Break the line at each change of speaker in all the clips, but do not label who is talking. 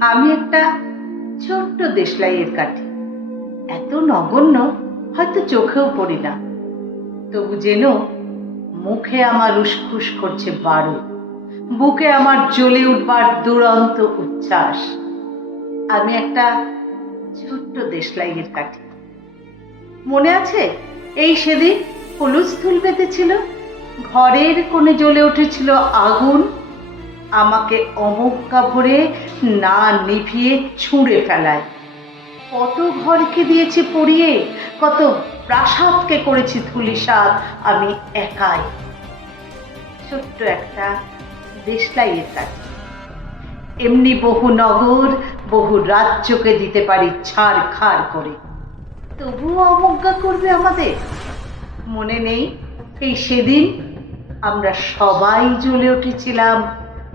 আমি একটা ছোট্ট দেশলাইয়ের কাঠি। এত নগণ্য, হয়তো চোখেও পড়ি না। তবু যেন মুখে আমার উসখুস করছে বারো। বুকে আমার জ্বলে উঠবার দুরন্ত উচ্ছ্বাস। আমি একটা ছোট্ট দেশলাইয়ের কাঠি। মনে আছে? এই সেদিন হুলুস্থুল পেতেছিল, ঘরের কোণে জ্বলে উঠেছিল আগুন। আমাকে অমক্কা ভরে না নিভিয়ে ছুঁড়ে ফেলায়। কত ঘরকে দিয়েছি পড়িয়ে, কত প্রাসাদকে করেছি ধুলিসাৎ আমি একাই। ছোট্ট একটা দেশলাইয়ের কাছে এমনি বহু নগর, বহু রাজ্যকে দিতে পারি ছাড় খাড় করে। তবুও অবজ্ঞা করবে আমাদের? মনে নেই, এই সেদিন আমরা সবাই জ্বলে উঠেছিলাম।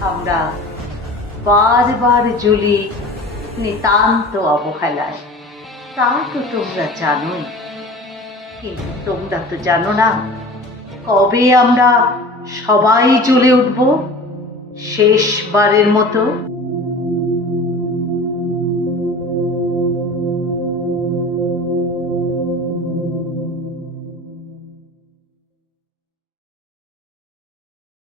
আমরা বারবার জুলি নিতান্ত অবহেলায়। তা তো তোমরা জানোই। কিন্তু তোমরা তো জানো না, কবে আমরা সবাই জ্বলে উঠব? শেষবারের মতো